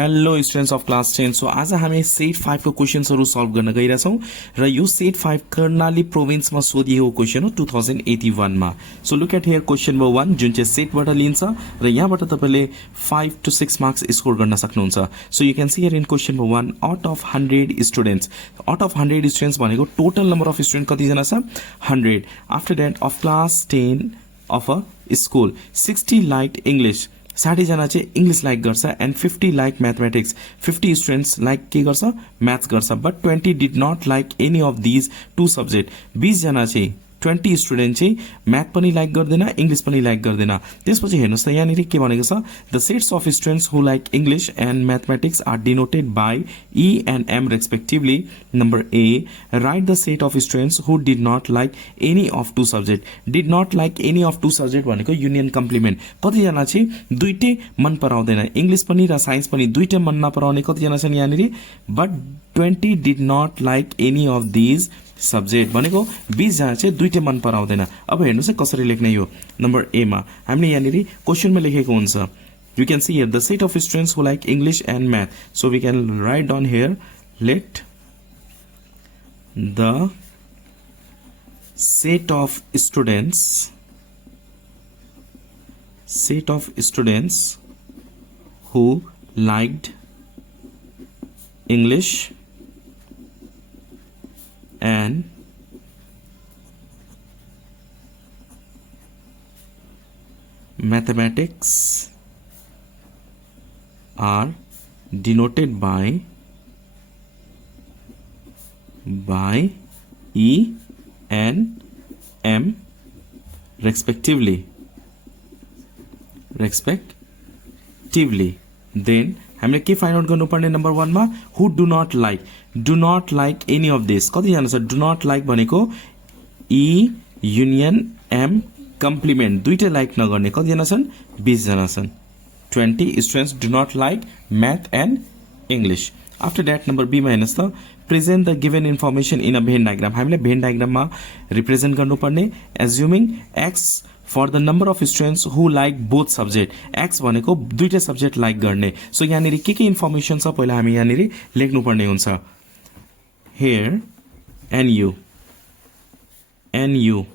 Hello students of class 10। So आज हामी set 5 को क्वेशन्सहरू सल्भ गर्न गइरहेछौँ र यो सेट 5 कर्णाली प्रोभिन्समा सोधिएको क्वेशन हो 2081 मा। So look at here question number 1 जुन चाहिँ सेटबाट लिन्छ र यहाँबाट तपाईले 5 to 6 मार्क्स स्कोर गर्न सक्नुहुन्छ। So you can see here in question number 1 out of 100 students, out of 100 students भनेको टोटल नम्बर अफ स्टुडेन्ट कतिजना छ 100। After that of class 10 of a school 60 like English, 60 जना चाहिँ इंग्लिश लाइक गर्छ and 50 like mathematics, 50 students like के गर्छ maths गर्छ, but 20 did not like any of these two subject. 20 जना चाहिँ 20 स्टुडेन्ट चाहिँ म्याथ पनि लाइक गर्दैन इंग्लिश पनि लाइक गर्दैन। त्यसपछि हेर्नुस् त यहाँनिर के भनेको छ, the sets of students who like English and mathematics are denoted by E and M respectively. Number A, write the set of students who did not like any of two subject. Did not like any of two subject भनेको union complement, कतिजना चाहिँ दुईटै मन पराउँदैन, English पनि र science पनि दुईटै मन नपराउने कतिजना छन् यहाँनिर, but 20 did not like any of these subject भनेको 20 जना चाहिँ दुईटै मन पराउँदैन। अब हेर्नुस् है कसरी लेख्ने यो। नम्बर ए मा हामीले यहाँनिर क्वेशनमा लेखेको हुन्छ, you can see here the set of students who like English and math. So we can write down here let the set of students who liked English and mathematics are denoted by E and M respectively. Then हामीले के find out गर्नुपर्ने number 1 मा, who do not like any of this. कतिजना छ do not like भनेको E union M complement, दुईटै like नगर्ने कतिजना छन् 20 जना छन्। 20 students do not like math and English. After that number B मा हेर्नुस् त, present the given information in a Venn diagram. हामीले भेन डायग्राममा रिप्रेजेन्ट गर्नुपर्ने assuming X for the number of students who like both subject. X भनेको दुईटै subject like गर्ने। So यहाँनिर के इन्फर्मेसन छ पहिला हामी यहाँनिर लेख्नुपर्ने हुन्छ। Here NU,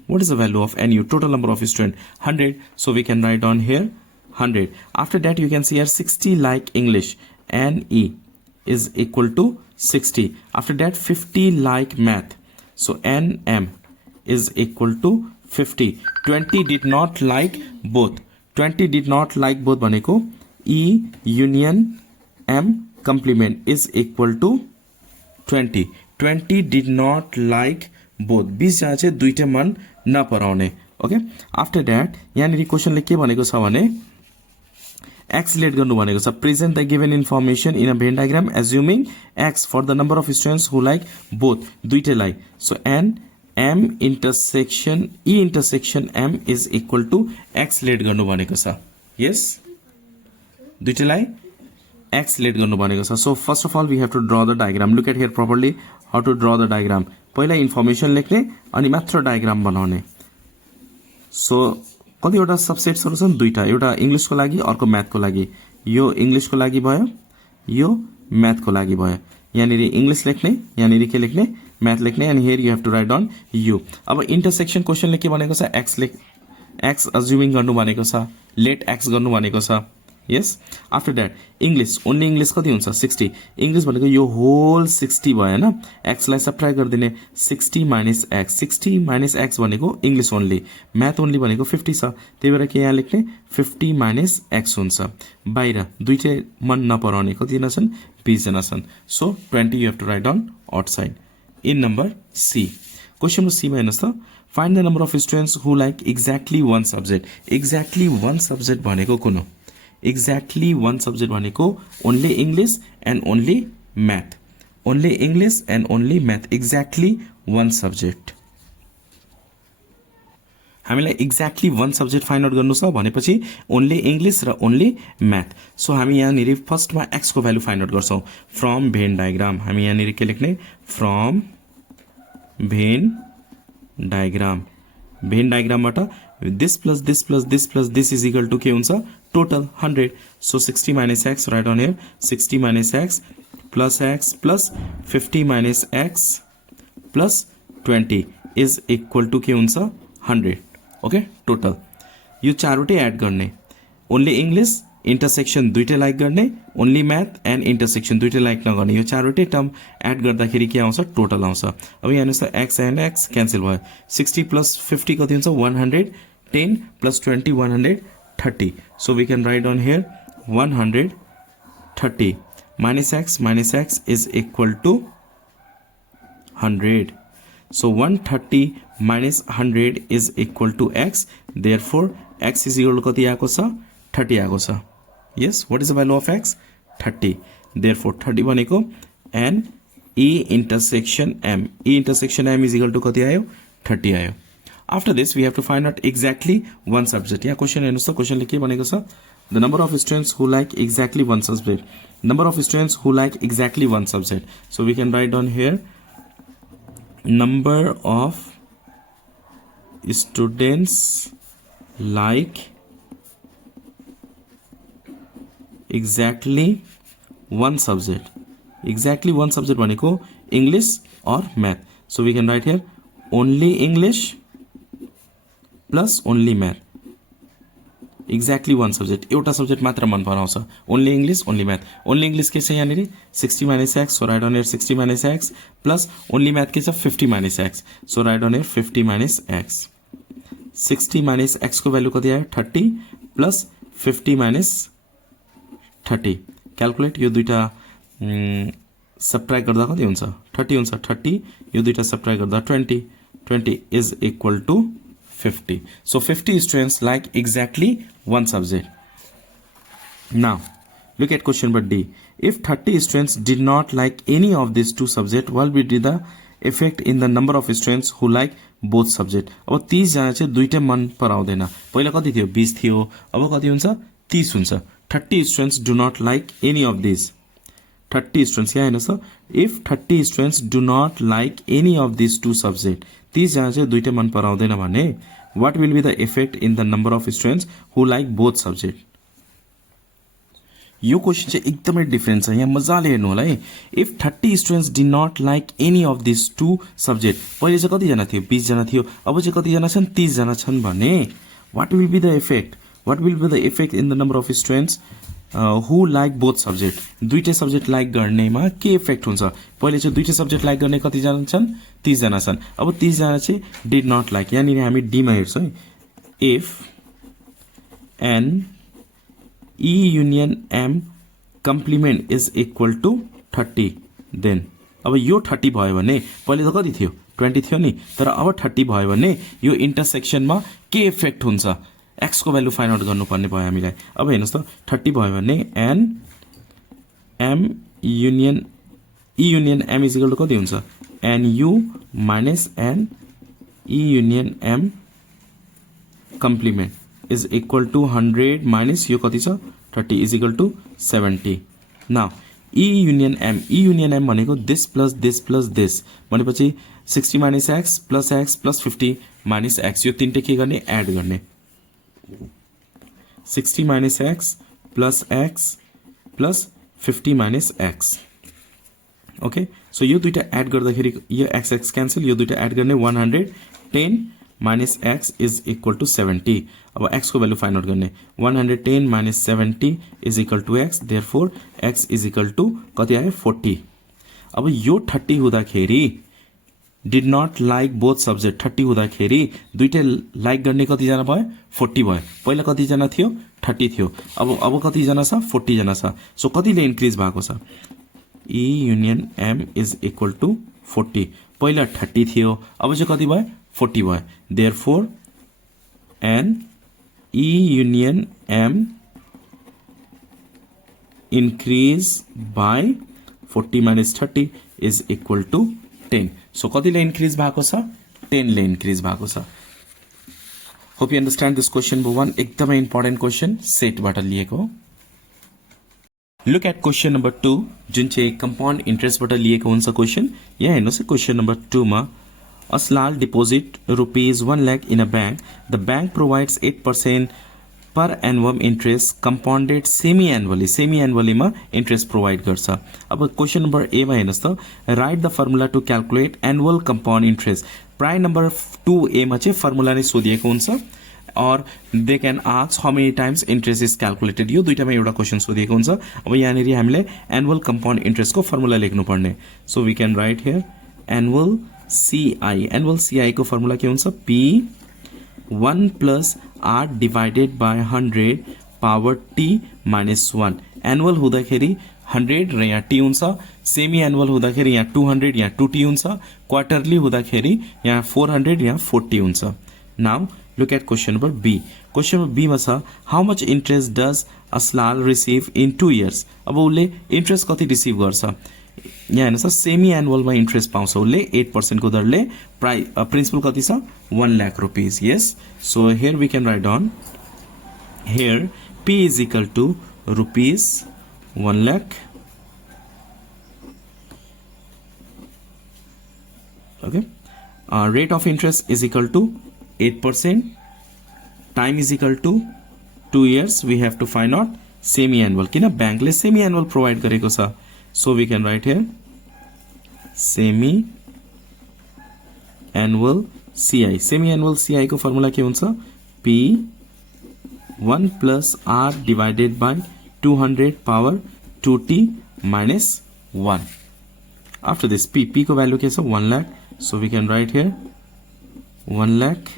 what is the value of NU? Total number of student 100. So we can write down here 100. After that you can see here 60 like English, NE is equal to 60. After that 50 like math, so NM is equal to 50. 20 did not like both. 20 did not like both भनेको E union M complement is equal to 20. 20 did not like both. 20 जना चाहिँ दुईटै मन नपराउने। Okay, after that यहाँनिर क्वेशनले के भनेको छ भने एक्स लेट गर्नु भनेको छ। Present the given information in a Venn diagram assuming X for the number of students who like both, दुईटैलाई। So n M intersection E intersection M is equal to X let गर्नु भनेको छ। यस, दुईटैलाई X let गर्नु भनेको छ। So first of all we have to draw the diagram. Look at here properly how to draw the diagram. पहिला information लेख्ने अनि मात्र डायग्राम बनाउने। सो कतिवटा सबसेट्सहरु छन्, दुईटा, एउटा इंग्लिशको लागि अर्को म्याथको लागि। यो इंग्लिशको लागि भयो, यो म्याथको लागि भयो। यहाँनिर इंग्लिश लेख्ने, यहाँनिर के लेख्ने म्याथ लेख्ने, and here you have to write down you. अब इन्टरसेक्सन क्वेशनले के भनेको छ, एक्स अज्युमिङ गर्नु भनेको छ, लेट एक्स गर्नु भनेको छ। Yes, after that English, only English कति हुन्छ 60। इंग्लिश भनेको यो होल 60 भयो हैन, एक्सलाई सब्ट्र्याक्ट गरिदिने 60 माइनस एक्स। 60 माइनस एक्स भनेको इंग्लिश ओन्ली, म्याथ ओन्ली भनेको 50 छ, त्यही भएर के यहाँ लेख्ने 50 माइनस एक्स हुन्छ। बाहिर दुईटै मन नपराउने कतिजना छन् 20 जना छन्। So 20 you have to write down outside. In number C, question number C मा हेर्नुस् त, find the number of students who like exactly one subject. Exactly one subject भनेको कुन हो? एक्ज्याक्टली वान सब्जेक्ट भनेको only English and only math, only English and only math, exactly one subject. हामीलाई exactly one subject find out गर्नु छ भनेपछि only English र only math. So हामी यहाँनिर फर्स्टमा एक्स को भ्यालु फाइन्ड आउट गर्छौं फ्रम भेन डायग्राम। हामी यहाँनिर के लेख्ने, फ्रम भेन डायग्राम। भेन डायग्रामबाट this plus this plus this plus this is equal to के हुन्छ total 100. So 60 minus x, write on here 60 minus x plus 50 minus x plus 20 is equal to के हुन्छ 100. Okay, total. यो चारवटै add गर्ने, only English intersection दुईटै like गर्ने, only math and intersection दुईटै लाइक नगर्ने, यो चारवटै टर्म एड गर्दाखेरि के आउँछ टोटल आउँछ. अब यहाँ हेर्नुहोस् त एक्स एन्ड एक्स क्यान्सल भयो. 60 प्लस 50 कति हुन्छ 110 plus 20 130. So we can write on here 130 minus x is equal to 100. So 130 minus 100 is equal to x. Therefore x is equal to कति आएको छ 30 आएको छ. Yes, what is the value of x? 30. Therefore 30 भनेको n e intersection m. E intersection m is equal to कति आयो 30 आयो. After this we have to find out exactly one subject. यहाँ क्वेशन हेर्नुस् त, क्वेशनले के भनेको छ, the number of students who like exactly one subject. Number of students who like exactly one subject. So we can write down here number of students like exactly one subject. Exactly one subject भनेको English or math. So we can write here only English plus only math. Exactly one subject. एउटा subject मात्र मन पराउँछ. Only English, only math. Only English के छ यहाँनिर 60 minus x. So write on here 60 minus x plus only math के छ 50 minus x. So write on here 50 minus x. 60 minus x को भ्यालु कति आयो 30 plus 50 minus 30. क्याल्कुलेट, यो दुईटा सबट्र्याक्ट गर्दा कति हुन्छ 30 हुन्छ. 30 यो दुईटा सबट्र्याक्ट गर्दा 20 is equal to 50. So 50 students like exactly one subject. Now look at question number D. If 30 students did not like any of these two subjects, what will be the effect in the number of students who like both subject? अब 30 जना चाहिँ दुईटै मन पराउँदैन. पहिला कति थियो 20 थियो, अब कति हुन्छ 30 हुन्छ. 30 students do not like any of these. 30 students यहाँ हेर्नुहोस् त, if 30 students do not like any of these two subject, 30 जना चाहिँ दुईटै मन पराउँदैन भने what will be the effect in the number of students who like both subject? यो क्वेशन चाहिँ एकदमै डिफरेन्ट छ, यहाँ मजाले हेर्नु होला है. If 30 students did not like any of this two subject, पहिले चाहिँ कतिजना थियो 20 जना थियो, अब चाहिँ कतिजना छन् 30 जना छन् भने what will be the effect? What will be the effect in the number of students who like both subject? दुईटै सब्जेक्ट लाइक गर्नेमा के इफेक्ट हुन्छ? पहिले चाहिँ दुईटै सब्जेक्ट लाइक गर्ने कतिजना छन् 30 जना छन्, अब 30 जना चाहिँ डिड नट लाइक. यहाँनिर हामी डी मा हेर्छौँ है. If n E union M complement is equal to 30, then अब यो 30 भयो भने पहिले त कति थियो 20 थियो नि, तर अब 30 भयो भने यो इन्टरसेक्सनमा के इफेक्ट हुन्छ x को भ्यालु फाइन्ड आउट गर्नुपर्ने भयो हामीलाई. अब हेर्नुस् त 30 भयो भने n m union E union M is equal to कति हुन्छ n u minus n E union M complement is equal to 100 minus यो कति छ 30 is equal to 70. Now E union M भनेको this plus this भनेपछि 60 minus x plus 50 minus x, यो तीनटै के गर्ने एड गर्ने. 60 minus x plus 50 minus x. Okay, so यो दुईटा एड गर्दाखेरि यो x क्यान्सल, यो दुईटा एड गर्ने 110 minus x is equal to 70. अब x को भ्यालु फाइन्ड आउट गर्ने 110 minus 70 is equal to x. Therefore x is equal to कति आयो 40. अब यो 30 हुँदाखेरि did not like both subject 30 हुँदाखेरि दुईटै लाइक गर्ने कति जना भयो 40 भयो. पहिला कति जना थियो 30 थियो, अब कति जना छ 40 जना छ. सो कतिले इन्क्रिज भएको छ E union M is equal to 40. पहिला 30 थियो, अब चाहिँ कति भयो 40 भयो. Therefore n E union M increase by 40 minus 30 is equal to 10. So कतिले इन्क्रिज भएको छ 10 ले इन्क्रिज भएको छ. Hope you understand this question number 1. एकदमै इम्पोर्टेन्ट क्वेशन सेटबाट लिएको. लुक एट क्वेशन नम्बर 2 जुन चाहिँ कम्पाउन्ड इन्ट्रेस्टबाट लिएको हुन्छ क्वेशन. यहाँ हेर्नुहोस् क्वेशन नम्बर 2 मा Aslal deposit rupees 1 lakh in a bank. The bank provides 8% per annum interest compounded semi-annually. Semi-annually मा interest provide गर्छ. अब क्वेशन नंबर ए मा हेर्नुस् त, write the formula to calculate annual compound interest. प्राय number 2A मा चाहिँ formula नै सोधिएको हुन्छ और they can ask how many times interest is calculated. यो दुईटामा एउटा क्वेशन सोधिएको हुन्छ. अब यहाँनेरि हामीले annual compound interest को फर्मुला लेख्नु पर्ने. So we can write here annual CI. Annual CI को फर्मुला के हुन्छ? P 1 plus R divided by 100 power T minus 1. Annual हुँदाखेरि 100 र यहाँ T हुन्छ. सेमी एनुअल हुँदाखेरि यहाँ 200 यहाँ 2T हुन्छ. क्वार्टरली हुँदाखेरि यहाँ 400 यहाँ 40 हुन्छ. Now look at question number B. Question number B मा छ, how much interest does Aslal receive in 2 years? अब उसले इन्ट्रेस्ट कति रिसिभ गर्छ? यहाँ हेर्नुहोस्, सेमी एनुअलमा इन्ट्रेस्ट पाउँछ उसले 8% को दरले. प्रिन्सिपल कति छ? 1 lakh rupees. Yes. So here we can write down here P is equal to rupees 1 lakh. Okay. Rate of interest is equal to 8%. Time is equal to 2 years. We have to find out semi annual. किन बैंकले semi annual provide गरेको छ? So we can write here semi annual CI. Semi annual CI को formula के हुन्छ? P 1 plus R divided by 200 power 2T minus 1. After this P को value के छ? 1 lakh. So we can write here 1 lakh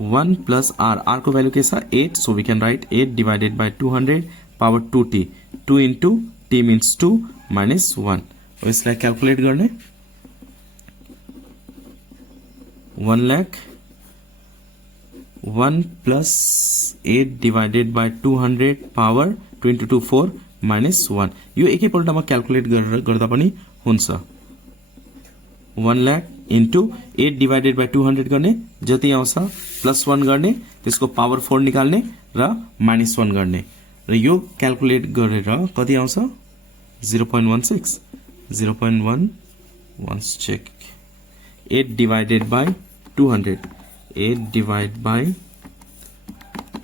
1 plus R को value के छ? 8. So we can write 8 divided by 200 power 2T. 2 into T means 2 minus 1. अब इसलाई calculate गर्ने 1 lakh 1 plus 8 divided by 200 power 2 into 2 4 minus 1. यो एकैपल्टमा calculate गर्दा पनि हुन्छ. 1 lakh into 8 divided by 200 गर्ने, जति आउँछ प्लस 1 गर्ने, त्यसको पावर 4 निकाल्ने र माइनस 1 गर्ने र यो क्याल्कुलेट गरेर कति आउँछ? 0.16. 0.1 once check. 8 divided by 200. 8 divided by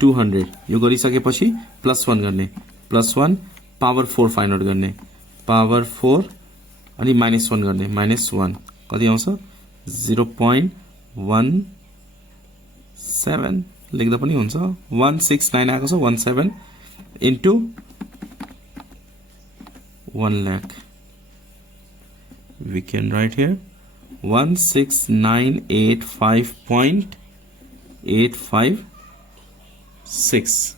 200. यो गरिसकेपछि प्लस 1 गर्ने, प्लस 1 पावर 4 फाइन्ड आउट गर्ने, पावर 4 अनि माइनस 1 गर्ने, माइनस 1 कति आउँछ? 0.17 लेख्दा पनि हुन्छ. 169 आएको छ. 17 into 1 lakh. We can write here 16985.856.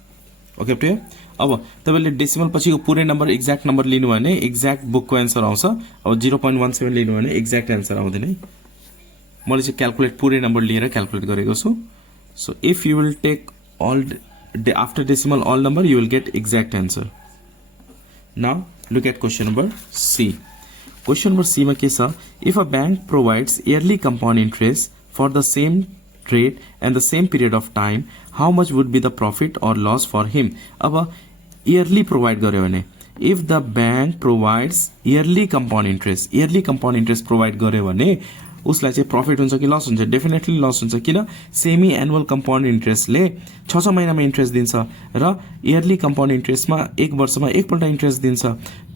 Okay up to here. अब तपाईले डेसिमल पछिको पुरै नम्बर एक्ज्याक्ट नम्बर लिनु भने एक्ज्याक्ट बुकको आन्सर आउँछ. अब 0.17 लिनु भने एक्ज्याक्ट आन्सर आउँदैन है. मैले चाहिँ क्याल्कुलेट पुरै नम्बर लिएर क्याल्कुलेट गरेको छु. So if you will take all after decimal all number, you will get exact answer. Now look at question number C. Question number C मा के छ? If a bank provides yearly compound interest for the same rate and the same period of time, how much would be the profit or loss for him? अब yearly provide गर्यो भने, if the bank provides yearly compound interest provide गर्यो भने उसलाई चाहिँ profit हुन्छ कि loss हुन्छ? डेफिनेटली लस हुन्छ. किन? सेमी एनुअल कम्पाउन्ड इन्ट्रेस्टले 6 महिनामा इन्ट्रेस्ट दिन्छ र इयरली कम्पाउन्ड इन्ट्रेस्टमा 1 वर्षमा एकपल्ट इन्ट्रेस्ट दिन्छ.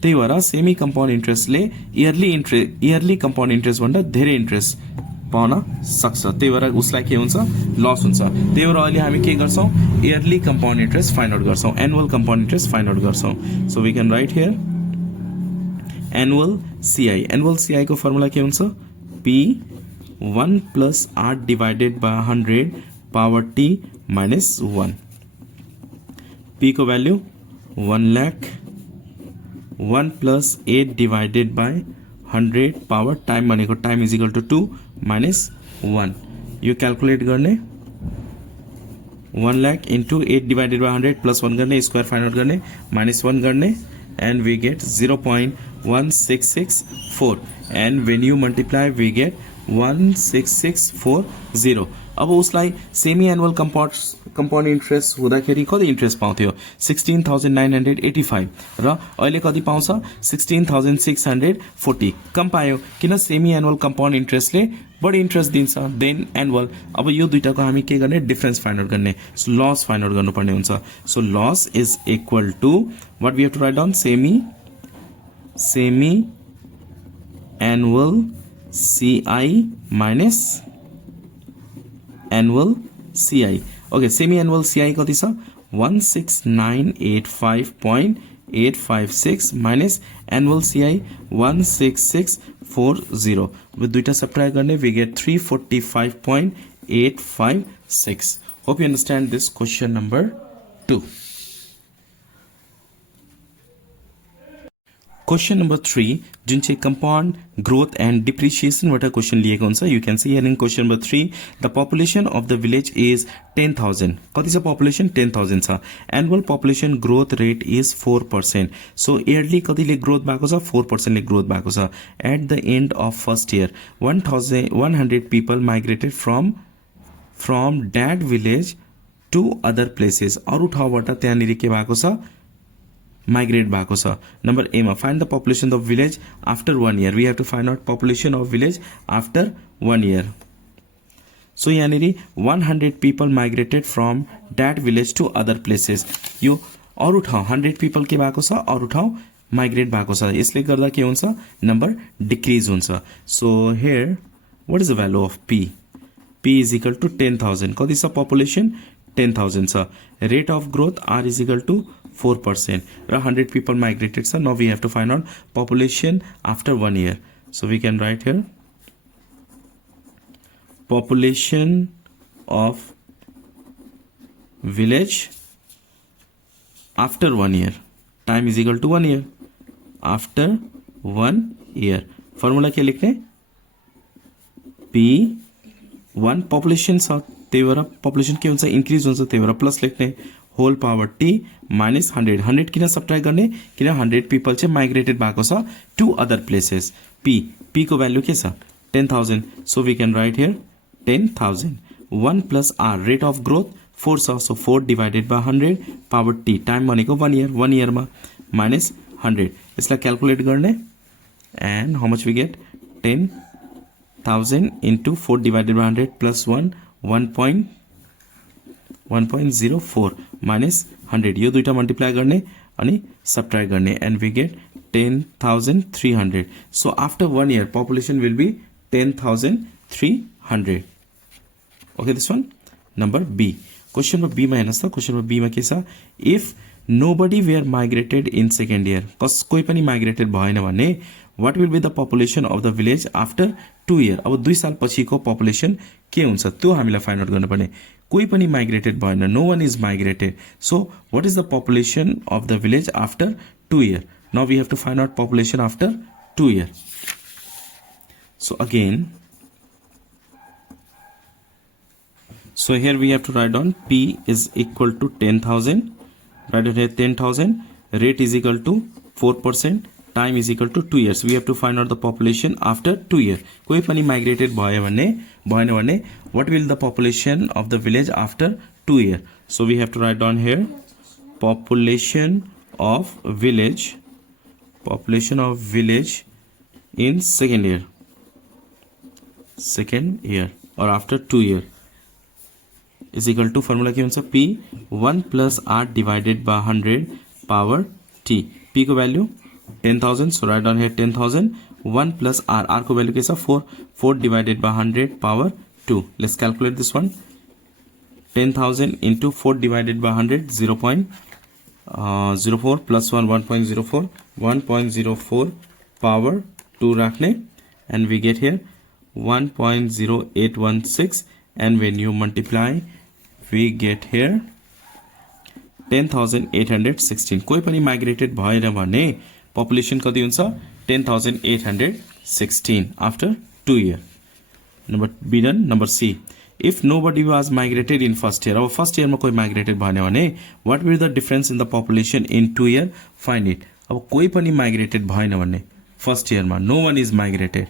त्यही भएर सेमी कम्पाउन्ड इन्ट्रेस्टले इयरली कम्पाउन्ड इन्ट्रेस्ट भन्दा धेरै इन्ट्रेस्ट पाउन सक्छ. त्यही भएर उसलाई के हुन्छ? लस हुन्छ. त्यही भएर अहिले हामी के गर्छौं? Yearly compound interest find out गर्छौं, annual compound interest find out गर्छौं. So we can write here annual CI. Annual CI को फर्मुला के हुन्छ? P 1 plus R divided by 100 power T minus 1. P को value 1 lakh 1 plus 8 divided by 100 power time भनेको time is equal to 2 minus 1. यो calculate गर्ने 1 lakh into 8 divided by 100 plus 1 गर्ने, square find out गर्ने, minus 1 गर्ने, and we get 0.1664. And when you multiply we get 16640. अब उसलाई semi annual compound interest हुँदाखेरि कति इन्ट्रेस्ट पाउँथ्यो 16,985 र अहिले कति पाउँछ 16,640 कम पायो किन सेमी एनुअल कम्पाउन्ड इन्ट्रेस्टले बढी इन्ट्रेस्ट दिन्छ देन एनुअल। अब यो दुईटाको हामी के गर्ने डिफरेन्स फाइन्ड आउट गर्ने सो लस फाइन्ड आउट गर्नुपर्ने हुन्छ। So loss is equal to what we have to write down semi annual CI minus annual CI. Okay, semi annual CI कति छ 16985.856 minus annual CI 16640 with दुईटा subtract गर्ने we get 345.856. Hope you understand this question number 2. Question number 3 जुन चाहिँ compound growth and depreciation what question लिएको हुन्छ you can see here in question number 3 the population of the village is 10,000 कति छ population 10,000 छ annual population growth rate is 4% so yearly कतिले growth भएको छ 4% ले growth भएको छ at the end of first year 1,100 people migrated from that village to other places अरु ठाउँबाट त्यहाँनिर के भएको छ migrate भएको छ। नम्बर ए मा find the population of village after 1 year we have to find out population of village after 1 year so यहाँनिर 100 people migrated from that village to other places यो अरु ठाउँ 100 people के भएको छ अरु ठाउँ migrate भएको छ यसले गर्दा के हुन्छ नम्बर डिक्रिज हुन्छ। So here what is the value of p is equal to 10,000 कति छ population 10,000 छ rate of growth r is equal to 4% 100 people migrated so now we have to find out population after 1 year so we can write here population of village after 1 year time is equal to 1 year after 1 year formula क्या लिखने p1 population छ त्यही भएर population के हुन्छ increase हुन्छ त्यही भएर प्लस लेख्ने होल पावर t minus 100 किन सब्ट्र्याक्ट गर्ने किन 100 people चाहिँ माइग्रेटेड भएको छ टु अदर प्लेसेस p को भ्यालु के छ 10,000 so we can write here 10,000 1 plus r rate of growth 4 छ सो 4 divided by 100 power t time भनेको 1 इयर 1 इयरमा माइनस 100 यसलाई क्याल्कुलेट गर्ने and how much we get 10,000 into 4 divided by 100 plus 1.04 minus 100 यो दुईटा मल्टिप्लाई गर्ने अनि सबट्र्याक्ट गर्ने and we get 10,300 so after 1 year population will be 10,300 okay this one number b question number b मा हेर्नुस् त question number b मा के छ if nobody were migrated in second year कोही पनि माइग्रेटेड भएन भने what will be the population of the village after 2 year अब 2 साल पछिको population के हुन्छ त्यो हामीलाई फाइन्ड आउट गर्नुपर्ने कोही पनि माइग्रेटेड भएन no one is migrated so what is the population of the village after 2 year now we have to find out population after 2 year so again so here we have to write down p is equal to 10,000 write down here 10,000 rate is equal to 4% time is equal to 2 years we have to find out the population after 2 year कोही पनि migrated भयो भने भएन भने what will the population of the village after 2 year so we have to write down here population of village in second year or after 2 year is equal to formula के हुन्छ p 1 plus r divided by 100 power t p को value 10,000 so write down here 10,000 1 plus r को value के छ 4 divided by 100 power 2 let's calculate this one 10,000 into 4 divided by 100 0.04 plus 1 1.04 power 2 राख्ने and we get here 1.0816 and when you multiply we get here 10,816 कोही पनि migrated भएन भने population कति हुन्छ 10,816 after 2 year number b done number c if nobody was migrated in first year अब first year मा कोही माइग्रेटेड भएन भने what will the difference in the population in 2 year find it अब कोही पनि माइग्रेटेड भएन भने first year मा no one is migrated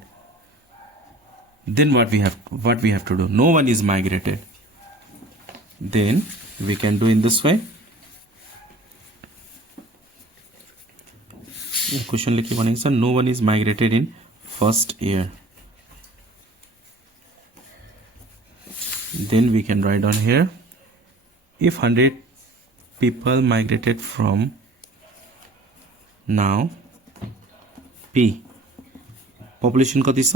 then what we have to do, no one is migrated, then we can do in this way. Question लेके बनेगा sir, no one is migrated in first year. Then we can write on here, if 100 people migrated from now P, population कति छ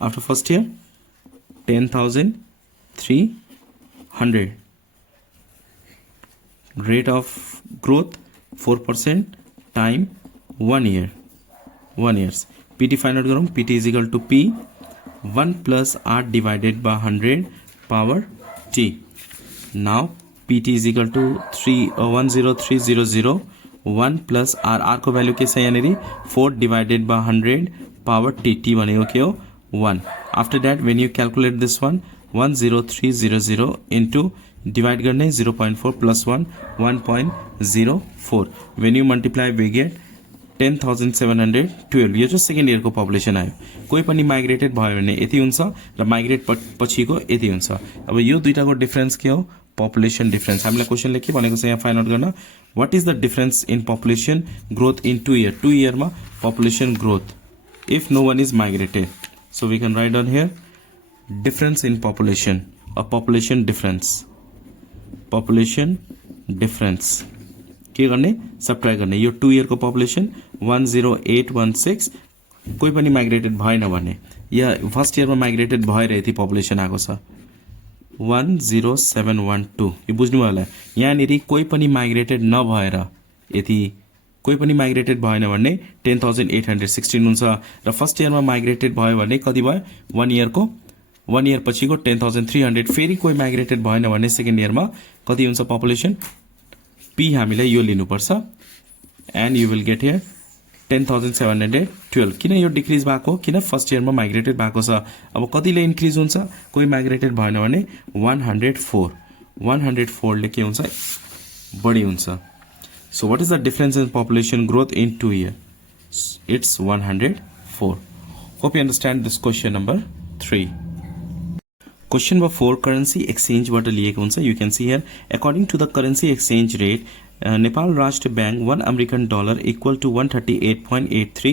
after first year 10,300, rate of growth 4% time 1 year, 1 years. PT find out करूँ, PT is equal to P 1 plus R divided by 100 power T. Now PT is equal to 10300, 1 plus R को value के सही यानी 4 divided by 100 power T बनेगा क्या 1. After that when you calculate this one, 10300 into divide करने 0.4 plus 1 1.04. When you multiply we get 10,712. यो चाहिँ second इयरको population आयो. कोही पनि माइग्रेटेड भयो भने यति हुन्छ र माइग्रेट पछिको यति हुन्छ. अब यो दुईटाको डिफरेन्स के हो, पपुलेसन डिफरेन्स. हामीलाई क्वेशनले के भनेको छ यहाँ फाइन्ड आउट गर्न, what is the difference in population growth in 2 year, 2 yearमा population growth if no one is migrated. So we can write on here difference in population, a population difference, population difference के गर्ने, subtract गर्ने. यो 2 yearको population 10816 कोही पनि migrated भएन भने, या first इयरमा माइग्रेटेड भएर यति पपुलेसन आएको छ 10712. यो बुझ्नुभयो होला. यहाँनिर कोही पनि माइग्रेटेड नभएर यति, कोही पनि माइग्रेटेड भएन भने 10,816 हुन्छ र फर्स्ट इयरमा माइग्रेटेड भयो भने कति भयो, 1 इयर पछिको 10,300. फेरि कोही माइग्रेटेड भएन भने सेकेन्ड इयरमा कति हुन्छ पपुलेसन, P हामीलाई यो लिनुपर्छ and you will get here 10,712. किन यो डिक्रिज भएको, किन फर्स्ट इयरमा माइग्रेटेड भएको छ. अब कतिले इन्क्रिज हुन्छ, कोही माइग्रेटेड भएन भने 104, 104 ले के हुन्छ, बढी हुन्छ. So what is the difference in population growth in 2 year, it's 104. Hope you understand this question number 3. Question number 4, currency exchange बाट लिएको हुन्छ. You can see here, according to the currency exchange rate, Nepal Rashtra Bank 1 American dollar equal to 138.83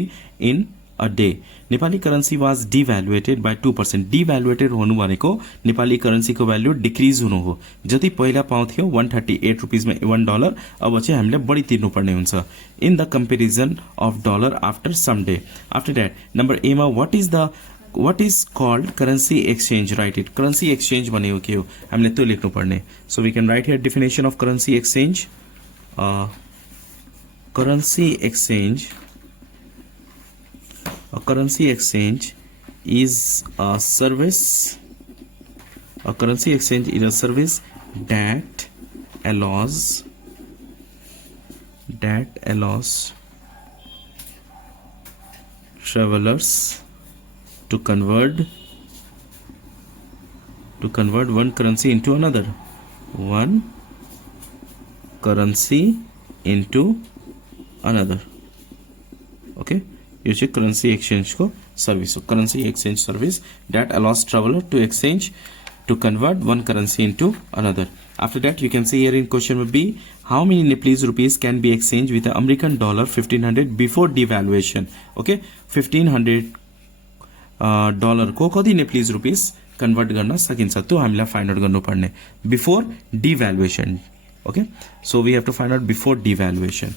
in a day. Nepali currency was devaluated by 2%. Devaluated हुनु भनेको Nepali currency को value decrease हुनु हो. जति पहिला पाउँथ्यो 138 रुपीस में 1 डलर, अब चाहिँ हामीले बढी तिर्नु पर्ने हुन्छ. In the comparison of dollar after some day. After that, number A मा what is called currency exchange, write it. Currency exchange भनेको के हो, हामीले त्यो लेख्नु पर्ने. So we can write here definition of currency exchange. Currency exchange is a service. A currency exchange is a service that allows travelers to convert one currency into another, one currency into another. Okay, यो चाहिँ currency exchange को service हो. Currency exchange service that allows traveler to exchange, to convert one currency into another. After that, you can see here in question number B, how many Nepalese rupees can be exchanged with the American dollar 1500 before devaluation. Okay, 1500 dollar को कति Nepalese rupees convert गर्न सकिन्छ, त्यो हामीलाई find out गर्नुपर्ने before devaluation. Okay, so we have to find out before devaluation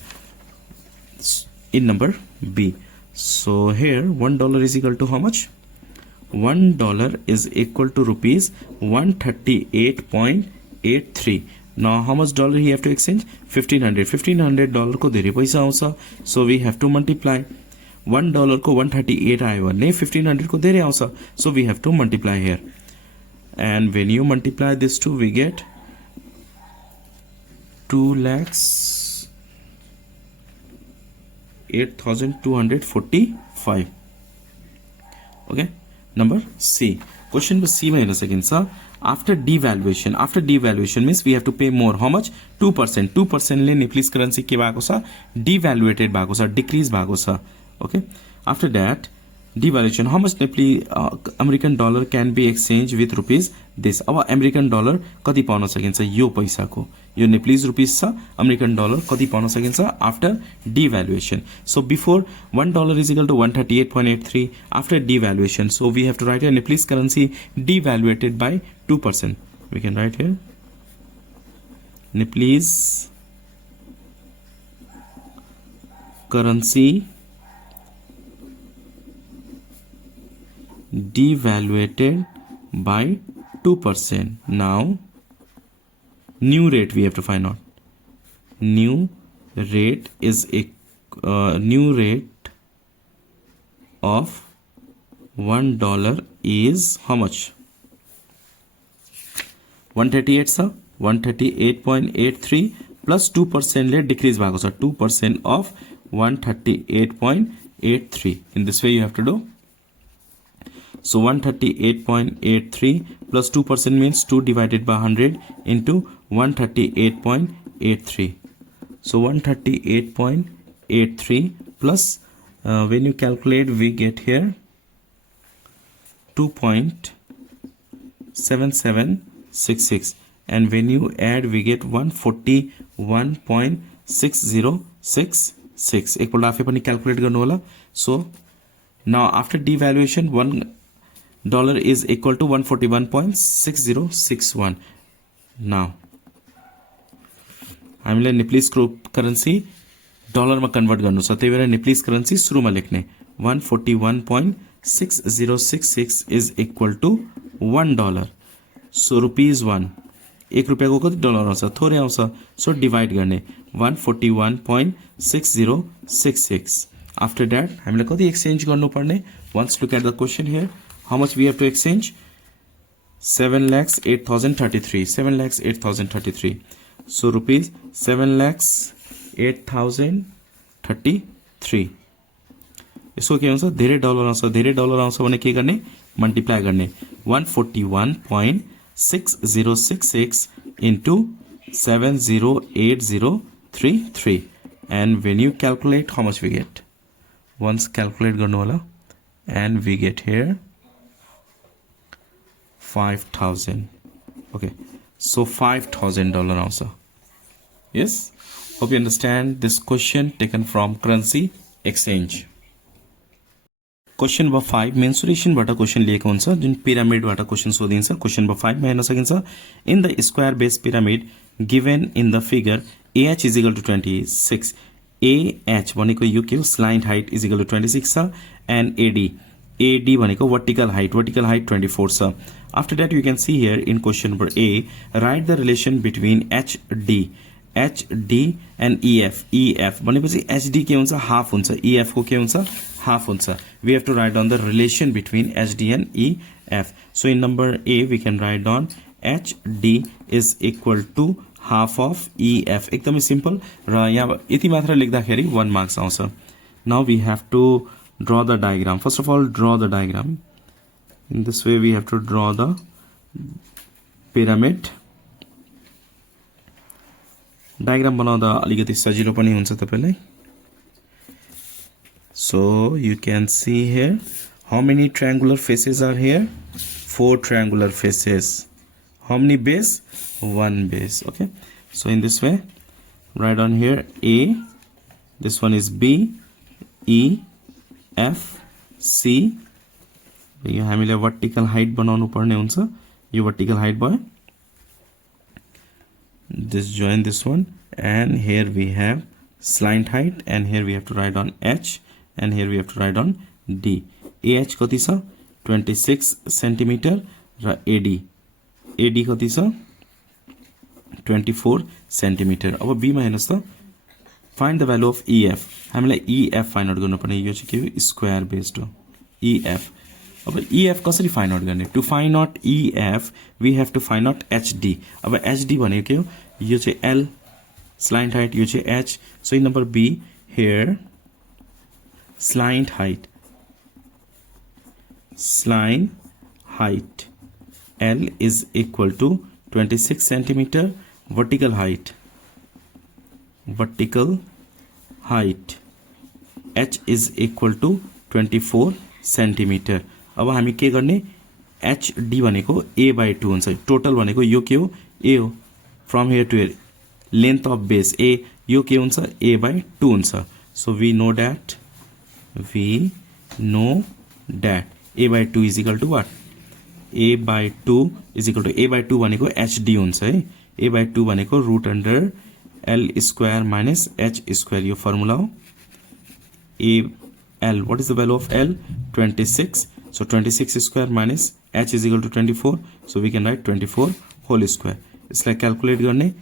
in number B. So here $1 is equal to how much, $1 is equal to rupees 138.83. Now how much dollar he have to exchange, 1500 dollar को धेरै पैसा आउँछ. So we have to multiply. $1 को 138 आयो भने 1500 को धेरै आउँछ. So we have to multiply here, and when you multiply this two, we get 2,08,245. Okay, number C. Question number C में हेर्न सकिन्छ. After devaluation means we have to pay more. How much? 2%. 2% ले नेपालीज करेन्सी के भएको छ, devaluated भएको छ, decrease भएको छ. Okay, after that devaluation. How much Nepali American dollar can be exchanged with rupees this? अब American dollar कति पाउन सकिन्छ यो पैसाको, यो Nepalese rupees छ, American dollar कति पाउन सकिन्छ after devaluation. So before $1 is equal to 138.83 after devaluation. So we have to write here Nepalese currency devaluated by 2%. We can write here Nepalese currency devaluated by 2%. Now new rate we have to find out. New rate is a new rate of $1 is how much? 138 sir, 138.83 plus 2% ले decrease भएको छ, 2% of 138.83. In this way you have to do. So 138.83 plus 2% means 2 divided by 100 into 138.83. So 138.83 plus when you calculate we get here 2.7766, and when you add we get 141.6066. एक पल्ट आफै पनि calculate गर्नु होला. So now after devaluation $1 is equal to 141.6061. Now हामीले Nepalese currency dollar मा convert गर्नु छ, त्यही भएर Nepalese currency सुरुमा लेख्ने 141.6066 is equal to $1. So rupees 1, एक रुपैयाँको कति डलर आउँछ? थोरै आउँछ. So divide गर्ने 141.6066. After that हामीले कति exchange गर्नु पर्ने? Once look at the question here. How much we have to exchange? 7,08,033. 7,08,033. So rupees 7,08,033. यसो के हुन्छ? धेरै डलर आउँछ. धेरै डलर आउँछ भने के गर्ने? मल्टिप्लाई गर्ने 141.6066 into 708,033. And when you calculate, how much we get? Once calculate गर्नु होला, and we get here 5,000. Okay, so $5,000 also. Yes, hope you understand this question taken from currency exchange. Question number 5 mensuration बाट question लिएको हुन्छ, जुन pyramid बाट question सोधिन्छ. Question number 5 मा हेर्न सकिन्छ, in the square base pyramid given in the figure AH is equal to 26. AH भनेको यो के हो? Slant height is equal to 26 छ, and AD भनेको vertical height 24 छ. After that you can see here in question number A, write the relation between HD and EF भनेपछि HD के हुन्छ? हाफ हुन्छ. EF को के हुन्छ? हाफ हुन्छ. We have to write down the relation between HD and EF. So in number A we can write down HD is equal to half of EF. एकदमै simple र यहाँ यति मात्र लेख्दाखेरि 1 marks आउँछ. Now we have to draw the diagram. First of all, draw the diagram. In this way we have to draw the pyramid. Diagram बनाउँदा अलिकति सजिलो पनि हुन्छ तपाईलाई. So you can see here how many triangular faces are here? 4 triangular faces. How many base? 1 base. Okay, so in this way write down here A, this one is B, E, F, C. यो हामीले vertical height बनाउनु पर्ने हुन्छ. यो vertical height भयो. This join this one, and here we have slant height, and here we have to write on H, and here we have to write on D. AH कति छ? 26 centimeter र AD कति छ? 24 centimeter. अब B मा हेर्नुस् त, find the value of EF. हामीलाई EF फाइन्ड आउट गर्नु पर्ने. यो चाहिँ के हो? स्क्वायर बेस्ड हो EF. अब EF कसरी फाइन्ड आउट गर्ने? To find out EF we have to find out HD. अब HD भनेको के हो? यो चाहिँ L slant height, यो चाहिँ H. So in number B here slant height L is equal to 26 centimeter. Vertical height H is equal to 24 centimetre. अब हामी के गर्ने, एचडी भनेको a/2 हुन्छ, टोटल भनेको यो के हो, a हो, from here to here length of base a, यो के हुन्छ a/2 हुन्छ। So we know that a/2 is equal to what, a/2 is equal to a/2 भनेको एचडी हुन्छ है, a/2 भनेको root under L square minus H square, यो formula हो। L, what is the value of L? 26. So 26 square minus H is equal to 24. So we can write 24 whole square. It's like calculate garne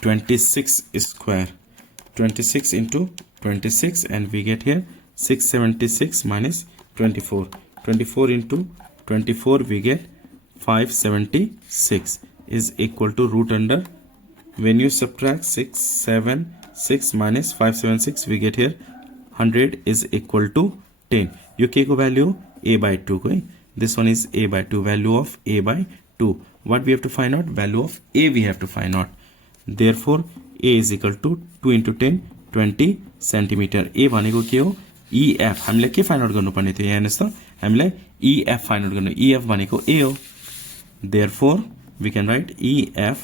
26 square, 26 into 26, and we get here 676 minus 24. 24 into 24 we get 576 is equal to root under, when you subtract 676 minus 576 we get here 100 is equal to 10. यो के को value a/2 को, this one is a/2, value of a/2. What we have to find out, value of a we have to find out. Therefore a is equal to 2 into 10 20 centimeter. a भनेको के हो, EF, हामीले के find out गर्नुपर्ने थियो, यहाँ हेर्नुहोस् त, हामीलाई EF फाइन्ड आउट गर्नु, EF भनेको a हो। Therefore we can write EF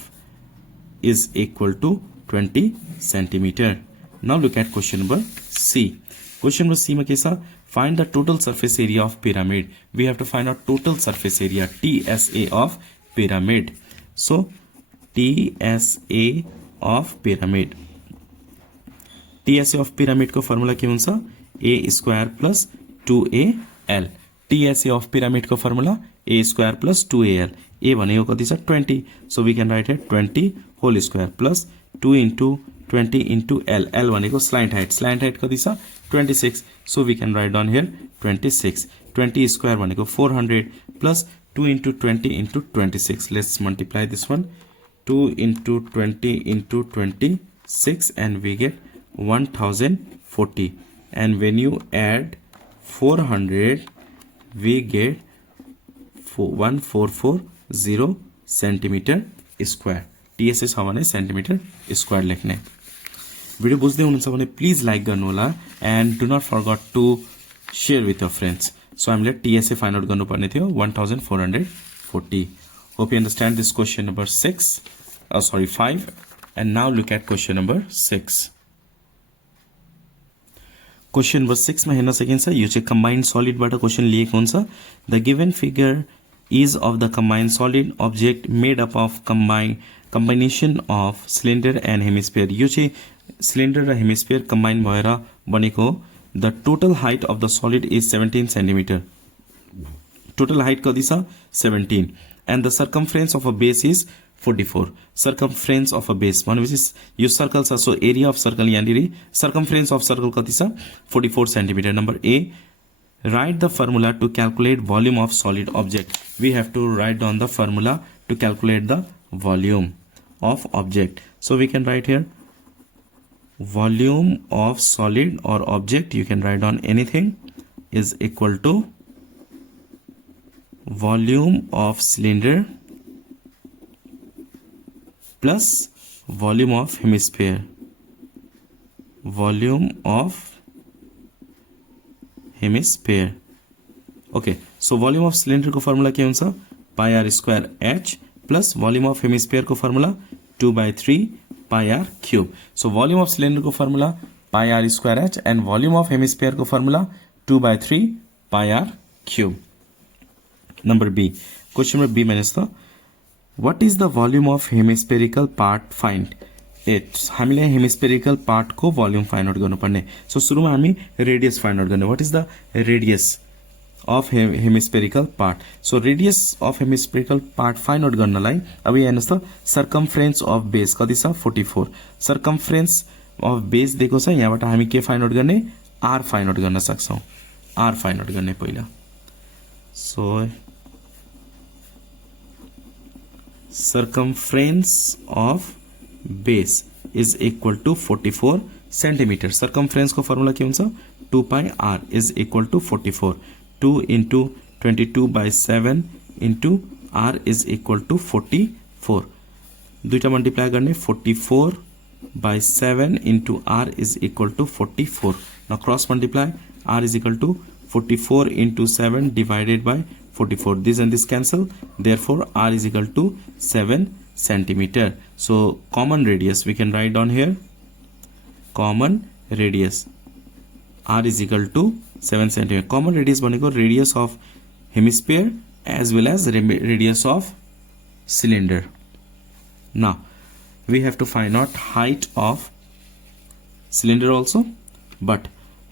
is equal to 20 centimeter. Now look at question number C. Question number C में कैसा, find the total surface area of pyramid. We have to find out total surface area, TSA of pyramid. So TSA of pyramid, TSA of pyramid को formula के हुन्छ a square plus 2al. TSA of pyramid को formula a square plus 2al. a भनेको कति छ 20, so we can write it 20 whole square plus 2 into 20 into L. L भनेको slant height, slant height कति छ 26, so we can write down here 26. 20 square भनेको 400 plus 2 into 20 into 26. Let's multiply this one, 2 into 20 into 26, and we get 1040. And when you add 400 we get 1440 centimeter square. TSA छ भने centimetre square लेख्ने। Video बुझ्दै हुनुहुन्छ भने please like गर्नु होला, and do not forget to share with your friends. So हामीले TSA find out गर्नुपर्ने थियो 1440। Hope you understand this question number 5। And now look at question number 6। Question number 6 मा हेर्न सकिन्छ, यो चाहिँ कम्बाइन्ड सलिडबाट क्वेसन लिएको हुन्छ। The given figure is of the combined solid object made up of combination of cylinder and hemisphere. यो चाहिँ cylinder र हेमिस्फियर कम्बाइन भएर बनेको। The total height of the solid is 17 centimetre. Total height कति छ 17, and the circumference of a base is 44। Circumference of a base भनेपछि यो circle छ, सो एरिया अफ सर्कल यहाँनिर सर्कमफ्रेन्स अफ सर्कल कति छ 44 centimetre. Number A, write the formula to calculate volume of solid object. We have to write down the formula to calculate the volume of object. So we can write here volume of solid or object, you can write down anything, is equal to volume of cylinder plus volume of hemisphere. Volume of hemisphere. Okay, so volume of cylinder को formula के हुन्छ pi r square h plus volume of hemisphere को formula 2/3 pi r cube. So volume of cylinder को formula pi r square h and volume of hemisphere को formula 2/3 pi r cube. Number B, question number B minus the what is the volume of hemispherical part find. हामीले hemispherical part को volume find out गर्नुपर्ने। So सुरुमा हामी radius find out गर्ने। What is the radius of hemispherical part. So radius of hemispherical part find out गर्नलाई अब यहाँ हेर्नुहोस् त, सर्कमफ्रेन्स अफ बेस कति छ 44। सर्कमफ्रेन्स अफ बेस दिएको छ, यहाँबाट हामी के फाइन्ड आउट गर्ने, आर फाइन्ड आउट गर्न सक्छौँ। आर फाइन्ड आउट गर्ने पहिला। So circumference of base is equal to 44 centimetre. Circumference को फर्मुला के हुन्छ 2 pi r is equal to 44। 2 into 22/7 into r is equal to 44। दुईटा मल्टिप्लाई गर्ने 44/7 into r is equal to 44। Now cross multiply r is equal to 44 into 7 divided by 44. This and this cancel. Therefore, R is equal to 7 centimeter. So, common radius we can write down here. Common radius R is equal to 7 centimeter. Common radius भनेको radius of hemisphere as well as radius of cylinder. Now, we have to find out height of cylinder also. But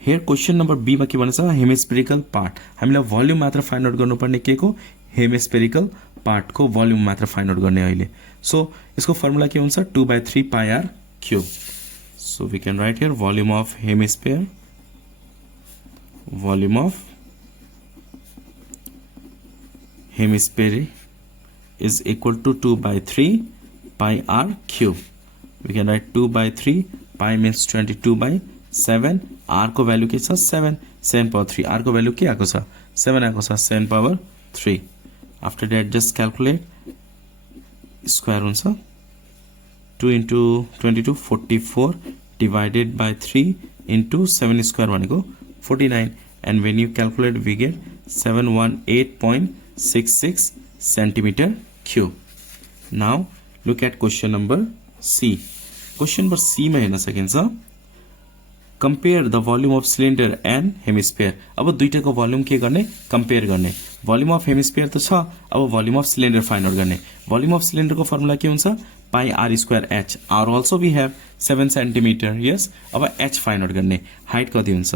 here question number B मा के भन्छ hemispherical part. हामीलाई volume मात्र find out गर्नुपर्ने के को hemispherical part को volume मात्र फाइन्ड आउट गर्ने अहिले. सो यसको फर्मुला के हुन्छ 2/3 pi r cube. So we can write here volume of hemisphere, volume of hemisphere is equal to 2/3 pi r cube. We can write 2/3 pi means 22/7. R को value के छ 7, 7 power 3. R को value के आएको छ 7 आएको छ 7 power 3. After that just calculate square हुन्छ 2 into 22 44 divided by 3 into 7 square भनेको 49, and when you calculate we get 718.66 centimeter cube. Now look at question number C. Question number C मा हेर्न सकिन्छ compare the volume of cylinder and hemisphere. अब दुईटाको volume के गर्ने compare गर्ने. Volume of hemisphere त छ, अब volume of cylinder find out गर्ने. भोल्युम अफ सिलिन्डर को फर्मुला के हुन्छ pi r square h. r also we have 7 centimetre. Yes, अब h फाइन्ड आउट गर्ने. हाइट कति हुन्छ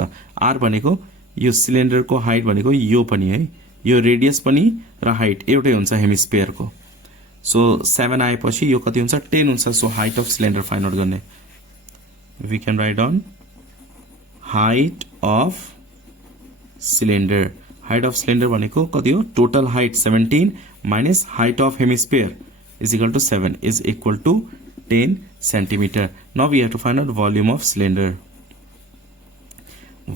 r भनेको यो सिलिन्डर को हाइट भनेको यो पनि है, यो रेडियस पनि र हाइट एउटै हुन्छ हेमिस्फियर को. सो 7 आएपछि यो कति हुन्छ 10 हुन्छ. So height of cylinder find out गर्ने. We can write down height of cylinder. Height of cylinder भनेको कति हो total height 17 minus height of hemisphere is equal to 7 is equal to 10 centimeter. Now we have to find out volume of cylinder.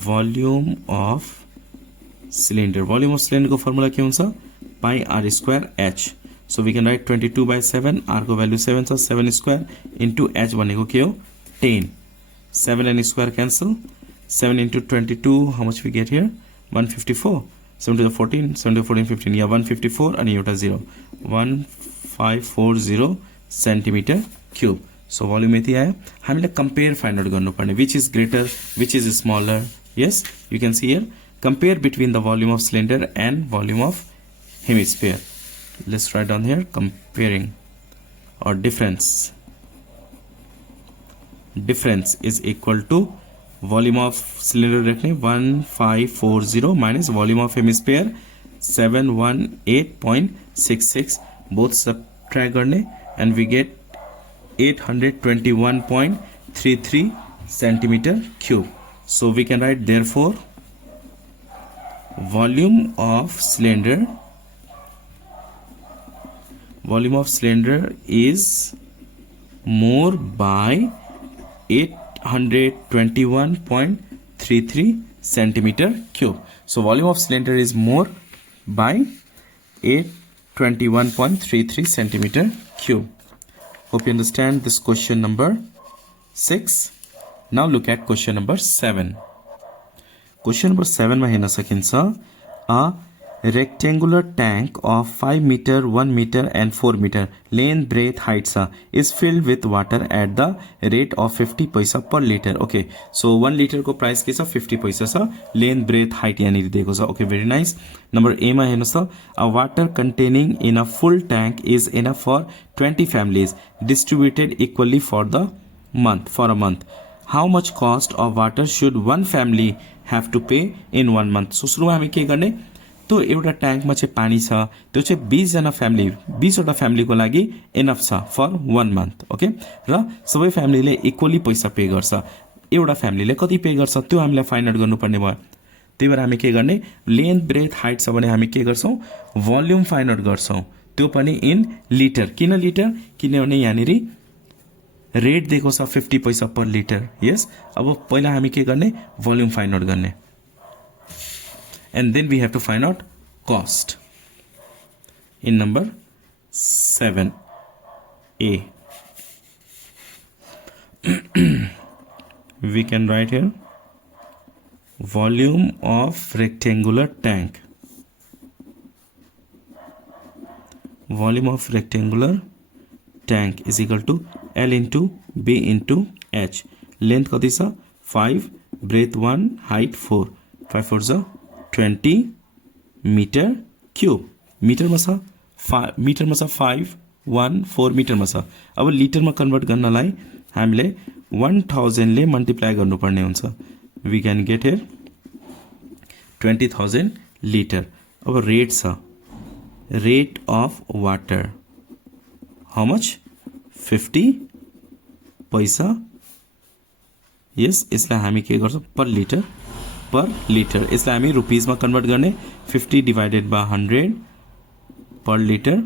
Volume of cylinder. Volume of cylinder को formula के हुन्छ pi r square h. So we can write 22/7. R को value 7 छ 7 square into h भनेको के हो 10. 7 and square cancel. 7 into 22, how much we get here? 154. 7 to the 14, 7 to 14, 15. Yeah, 154 and एउटा 0. 1540 centimeter cube. So volume यति आयो. हामीले compare find out गर्नुपर्ने. Which is greater, which is smaller? Yes, you can see here. Compare between the volume of cylinder and volume of hemisphere. Let's write down here comparing or difference. Difference is equal to volume of cylinder रखने 1540 minus volume of hemisphere 718.66. both subtract करने and we get 821.33 centimeter cube. So we can write therefore volume of cylinder is more by 821.33 centimeter cube. So volume of cylinder is more by 821.33 centimeter cube. Hope you understand this question number 6. Now look at question number 7. Question number 7 मा हेर्न सकिन्छ a rectangular tank of 5 meter, 1 meter and 4 meter length, breadth, height is filled with water at the rate of 50 paisa per liter. Okay, so 1 liter को price के छ 50 पैसा छ. length, breadth, height यहाँनिर दिएको छ. Okay, very nice. Number A मा हेर्नुस् त a water containing in a full tank is enough for 20 families distributed equally for a month. How much cost of water should one family have to pay in 1 month? So सुरुमा हामी के गर्ने तो एउटा ट्याङ्कमा चाहिँ पानी छ, त्यो चाहिँ 20 जना फ्यामिली 20 वटा फ्यामिलीको लागि इनफ छ फर 1 month. ओके, र सबै फ्यामिलीले इक्वली पैसा पे गर्छ. एउटा फ्यामिलीले कति पे गर्छ त्यो हामीले फाइन्ड आउट गर्नुपर्ने भयो. त्यही भएर हामी के गर्ने लेन्थ, ब्रेथ, हाइट छ भने हामी के गर्छौं भोल्युम फाइन्ड आउट गर्छौं, त्यो पनि इन लिटर. किन लिटर? किनभने यहाँनिर रेट दिएको छ 50 पैसा पर लिटर. यस, अब पहिला हामी के गर्ने भोल्युम फाइन्ड आउट गर्ने. And then we have to find out cost in number 7A. We can write here volume of rectangular tank, volume of rectangular tank is equal to L into B into H. Length कति छ 5, breadth 1, height 4, 5 4 जा 20 meter cube. Metre में छ 5 1 4 metre में छ. अब litre में convert गर्नलाई हामीले 1000 ले मल्टिप्लाई गर्नुपर्ने हुन्छ. We can get here 20,000 liter. अब रेट छ, rate of water, how much? 50 पैसा. यस, यसलाई हामी के गर्छौं पर लिटर, यसलाई हामी रुपीज मा कन्भर्ट गर्ने. 50 divided by 100 per liter.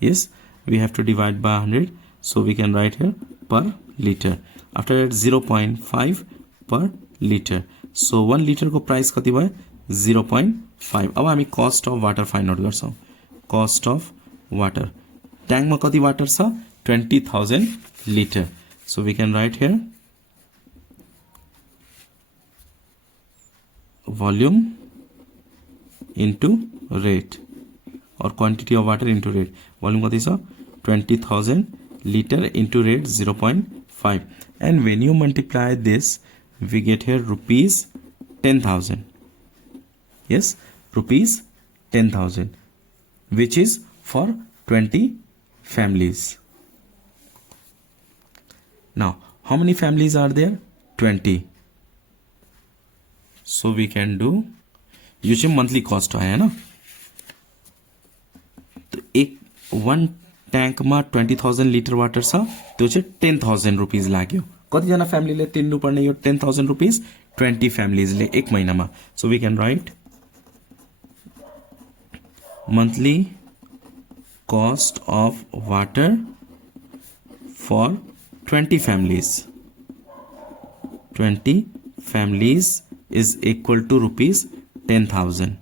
Yes, we have to divide by 100, so we can write here per liter. After that 0.5 per liter. So 1 liter को प्राइस कति भयो 0.5. अब हामी cost of water find out गर्छौं. Cost of water, tank मा कति water छ 20,000 liter. So we can write here volume into rate or quantity of water into rate. Volume कति छ 20,000 liter into rate 0.5. And when you multiply this, we get here rupees 10,000. Yes, rupees 10,000, which is for 20 families. Now, how many families are there? 20. So we can do, यो चाहिँ monthly cost आयो हैन. तो एक 1 tank मा 20,000 litre water छ, त्यो चाहिँ 10,000 रुपीज लाग्यो. कति जना फ्यामिलीले तिर्नु पर्ने यो 10,000 रुपीज? 20 फ्यामिलीजले एक महिनामा. So we can write monthly cost of water for 20 families. 20 families is equal to rupees 10,000.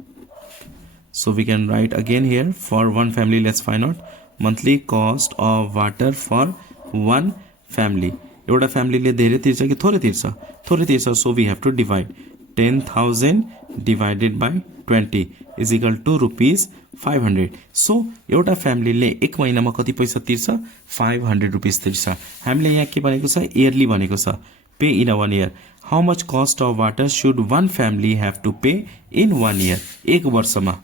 So we can write again here for one family. Let's find out monthly cost of water for one family. एउटा फ्यामिलीले धेरै तिर्छ कि थोरै तिर्छ? थोरै तिर्छ. So we have to divide 10,000 divided by 20 is equal to rupees 500. So एउटा फ्यामिलीले एक महिनामा कति पैसा तिर्छ? 500 रुपीस तिर्छ. हामीले यहाँ के भनेको छ? इयरली भनेको छ. Pay in a 1 year. How much cost of water should one family have to pay in 1 year? एक वर्षमा.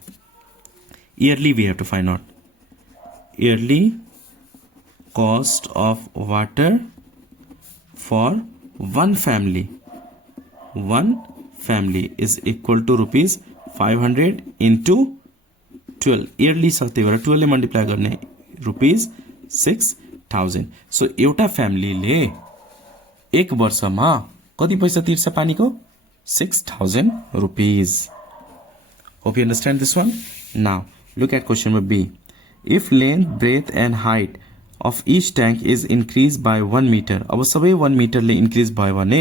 Yearly we have to find out. Yearly cost of water for one family. One family is equal to rupees 500 into 12. Yearly छ, त्यही भएर 12 ले multiply गर्ने rupees 6,000. So एउटा फ्यामिलीले एक वर्षमा कति पैसा तिर्छ पानीको? 6,000 rupees. Hope you understand this one. Now look at question number B. If length, breadth and height of each tank is increased by 1 meter, अब सबै 1 meter ले increase भयो भने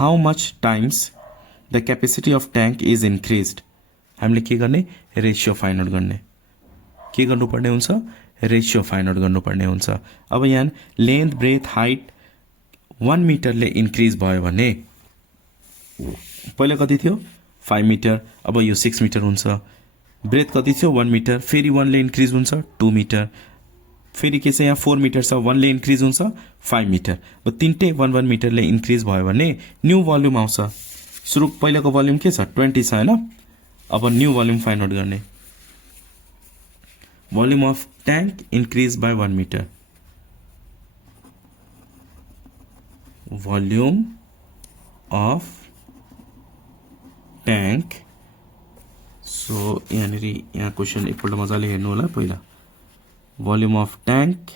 how much times the capacity of tank is increased? हामीले के गर्ने? Ratio find out गर्ने. के गर्नुपर्ने हुन्छ? रेशियो फाइन्ड आउट गर्नुपर्ने हुन्छ. अब यहाँ लेन्थ, ब्रेथ, हाइट 1 मिटर ले इन्क्रिज भयो भने पहिला कति थियो? 5 मिटर. अब यो 6 मिटर हुन्छ. ब्रेथ कति थियो? 1 मिटर. फेरि 1 ले इन्क्रिज हुन्छ 2 मिटर. फेरि के छ यहाँ 4 मिटर छ, 1 ले इन्क्रिज हुन्छ 5 मिटर. अब तीनटै 1 मिटर ले इन्क्रिज भयो भने न्यू भोल्युम आउँछ. सुरु पहिलाको भोल्युम के छ? 20 छ हैन. अब न्यू भोल्युम फाइन्ड आउट गर्ने. Volume of tank increase by 1 metre. Volume of tank. So यहाँ क्वेसन एकपल्ट मजाले हेर्नु होला पहिला. Volume of tank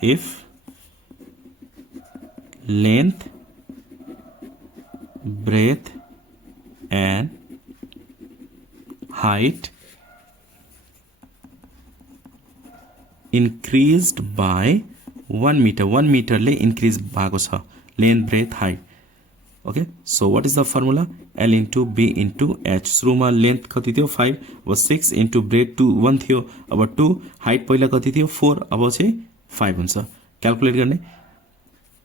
if length, breadth and height increased by 1 meter. 1 meter ले increase भएको छ. Length, breadth, height. Okay, so what is the formula? L into B into H. सुरुमा लेन्थ कति थियो? 5. अब 6 into breadth 2 1 थियो. अब 2. हाइट पहिला कति थियो? 4. अब चाहिँ 5 हुन्छ. क्याल्कुलेट गर्ने.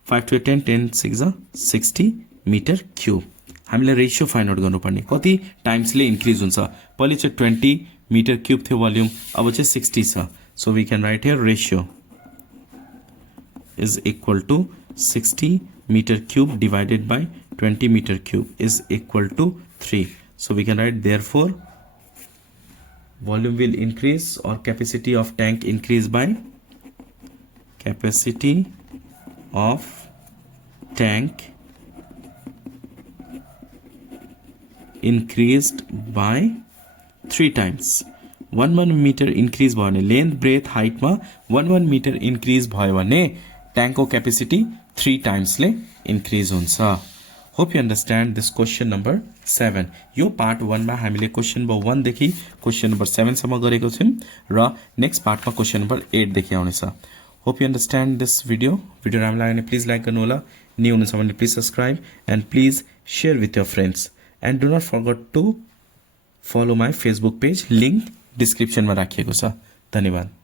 5 to 10 10 6 60 मिटर क्यूब हामीले रेशियो फाइन्ड आउट गर्नुपर्ने कति टाइम्सले इन्क्रिज हुन्छ पहिले चाहिँ 20 मिटर क्यूब थियो भोल्युम अब चाहिँ 60 छ so we can write here ratio is equal to 60 meter cube divided by 20 meter cube is equal to 3. So we can write therefore volume will increase or capacity of tank increase by capacity of tank increased by 3 times. 1 meter increase भयो भने length breadth हाइटमा 1 meter increase भयो भने ट्याङ्कको capacity 3 टाइम्सले increase हुन्छ hope you understand this question number 7 यो part 1 मा हामीले question number 1 देखि question number 7 सम्म गरेको छौं र नेक्स्ट पार्टमा क्वेसन नम्बर 8 देखि आउनेछ hope you understand this video राम्रो लाग्यो भने प्लिज लाइक गर्नु होला न्यू हुनुहुन्छ भने please subscribe and please share with your friends and do not forget to follow my Facebook page link डिस्क्रिप्सनमा राखिएको छ धन्यवाद